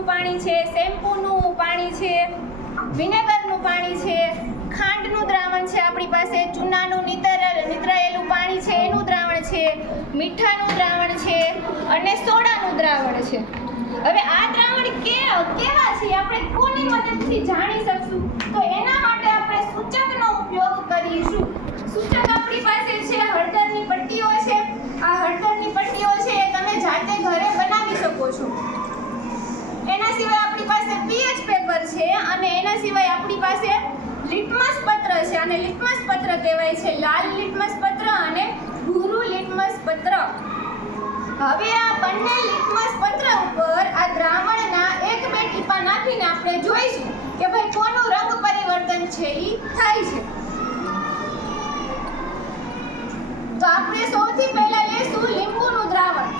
પાણીનું પાણી છે, શેમ્પૂનું પાણી છે, વિનેગરનું પાણી છે, ખાંડનું દ્રાવણ છે આપણી પાસે, ચૂનાનું નિતરાયેલું પાણી છે એનું દ્રાવણ છે, મીઠાનું દ્રાવણ છે અને સોડાનું દ્રાવણ છે. હવે આ દ્રાવણ કેવા છે આપણે કોની મદદથી જાણી શકશું? તો એના માટે આપણે સૂચકનો ઉપયોગ કરીશું. સૂચક આપણી પાસે છે હળદરની પટ્ટીઓ છે. આ હળદરની પટ્ટીઓ છે એ તમે જાતે ઘરે બનાવી શકો છો. એના સિવાય આપણી પાસે પીએચ પેપર છે અને એના સિવાય આપણી પાસે લિટમસ પત્ર છે. અને લિટમસ પત્ર કહેવાય છે લાલ લિટમસ પત્ર અને ભૂરું લિટમસ પત્ર. હવે આ બંને લિટમસ પત્ર ઉપર આ દ્રાવણના 1-2 ટીપા નાખીને આપણે જોઈશું કે ભાઈ કોનું રંગ પરિવર્તન છે ઈ થાય છે. તો આપણે સૌથી પહેલા લેશું લીંબુનું દ્રાવણ.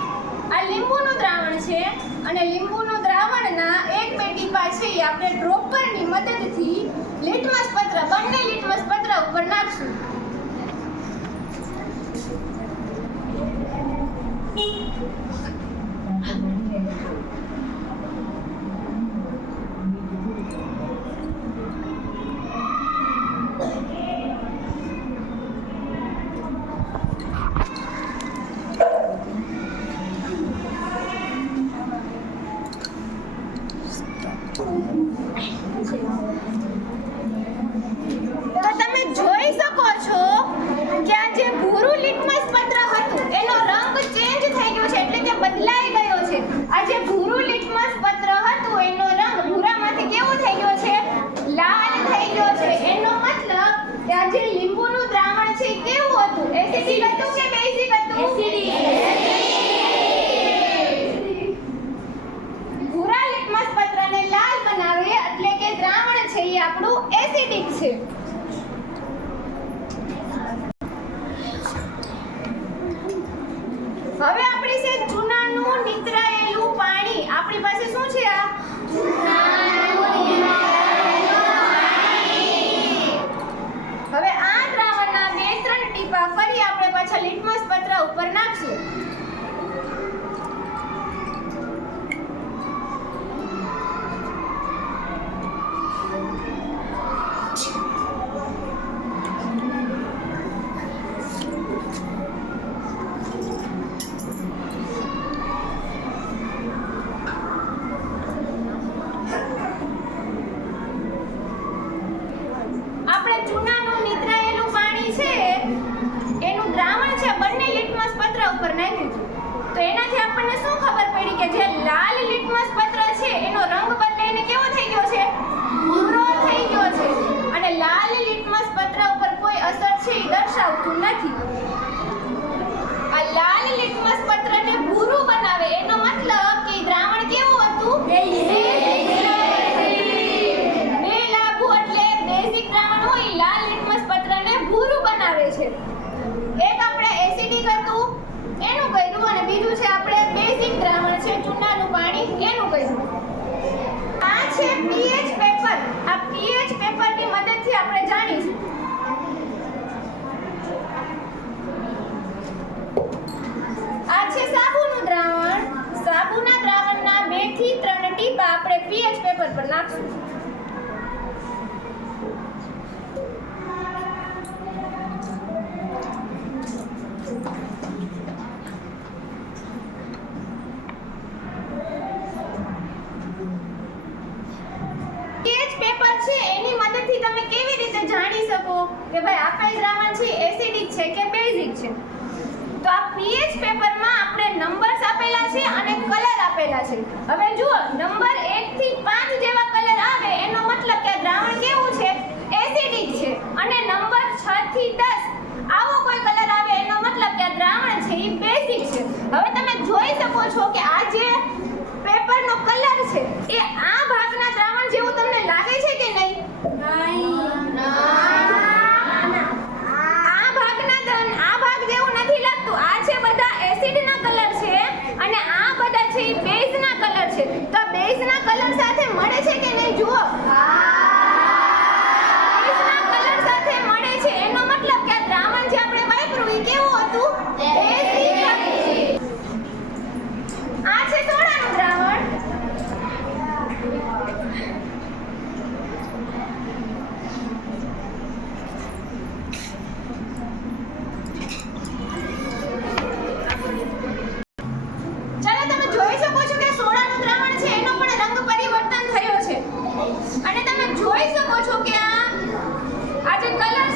આ લીંબુનું દ્રાવણ છે અને લીંબુનું દ્રાવણના 1-2 ટીપા છે એ આપણે ડ્રોપરની મદદથી લિટમસ પત્ર બંને લિટમસ પત્ર ઉપર નાખશું. તો તમે જોઈ શકો છો કે આ જે ભૂરું લિટમસ પત્ર હતું એનો રંગ ચેન્જ થઈ ગયો છે, એટલે કે બદલાઈ ગયો છે. આ જે ભૂરું લિટમસ પત્ર હતું એનો રંગ ભૂરામાંથી કેવો થઈ ગયો છે? લાલ થઈ ગયો છે. એનો મતલબ કે આ જે લીંબુનું દ્રાવણ છે કેવું હતું? એસિડિક હતું કે બેઝિક હતું? એસિડિક. ભૂરા લિટમસ પત્રને લાલ બનાવે એટલે કે દ્રાવણ છે એ આપણું એસિડિક છે. હવે આપણી છે ચૂનાનું નિતરાયેલું પાણી. આપણી પાસે શું છે? આ ચૂનાનું નિતરાયેલું પાણી. હવે આ દ્રાવણના 2-3 ટીપા ફરી આપણે પાછા લિટમસ પત્ર ઉપર નાખશું. ચૂનાનું નિતરાયેલું પાણી છે એનું દ્રાવણ છે બંને લિટમસ પત્ર ઉપર નાખ્યું છે. તો એનાથી આપણને શું ખબર પડી કે જે લાલ લિટમસ પત્ર છે એનો રંગ બદલાઈને કેવો થઈ ગયો છે? ભૂરો થઈ ગયો છે. અને લાલ લિટમસ પત્ર ઉપર કોઈ અસર છે એ દર્શાવતું નથી. આ લાલ લિટમસ પત્રને ભૂરું બનાવે એનો મતલબ કે દ્રાવણ કેવું હતું? લાલ લિટમસ પત્રને ભૂરું બનાવે છે. એક આપણે એસિડિક હતું એનું કર્યું અને બીજું છે આપણે બેઝિક દ્રાવણ છે ચૂનાનું પાણી એનું કર્યું. આ છે પીએચ પેપર. આ પીએચ પેપરની મદદથી આપણે જાણીશું. આ છે સાબુનું દ્રાવણ. સાબુના દ્રાવણના 2 થી 3 ટીપા આપણે પીએચ પેપર પર નાખશું. તમે કેવી રીતે જાણી શકો કે ભાઈ આપેલ દ્રાવણ છે એસિડિક છે કે બેઝિક છે? તો આ પીએચ પેપરમાં આપણે નંબર્સ આપેલા છે અને કલર આપેલા છે. હવે જુઓ, નંબર 1 થી 5 જેવા કલર આવે એનો મતલબ કે દ્રાવણ કેવું છે? એસિડિક છે. અને નંબર 6 થી 10 આવો કોઈ કલર આવે એનો મતલબ કે દ્રાવણ છે એ બેઝિક છે. હવે તમે જોઈ શકો છો કે આ જે પેપરનો કલર છે એ આ ભાગના દ્રાવણ જેવું તમને લાગે છે કે નહીં? આ ભાગ જેવું નથી લાગતું. આ છે બધા એસિડના કલર છે અને આ બધા છે એ બેઝના કલર છે. તો બેઝના કલર સાથે મળે છે કે નહીં? જુઓ, બેઝના કલર સાથે મળે છે એનો મતલબ કે આ દ્રાવણ જે આપણે વાપર્યું એ કેવું હતું? બેઝિક હતું. આ છે સોડાનું દ્રાવણ. જોઈ શકો છો કે આ જે કલર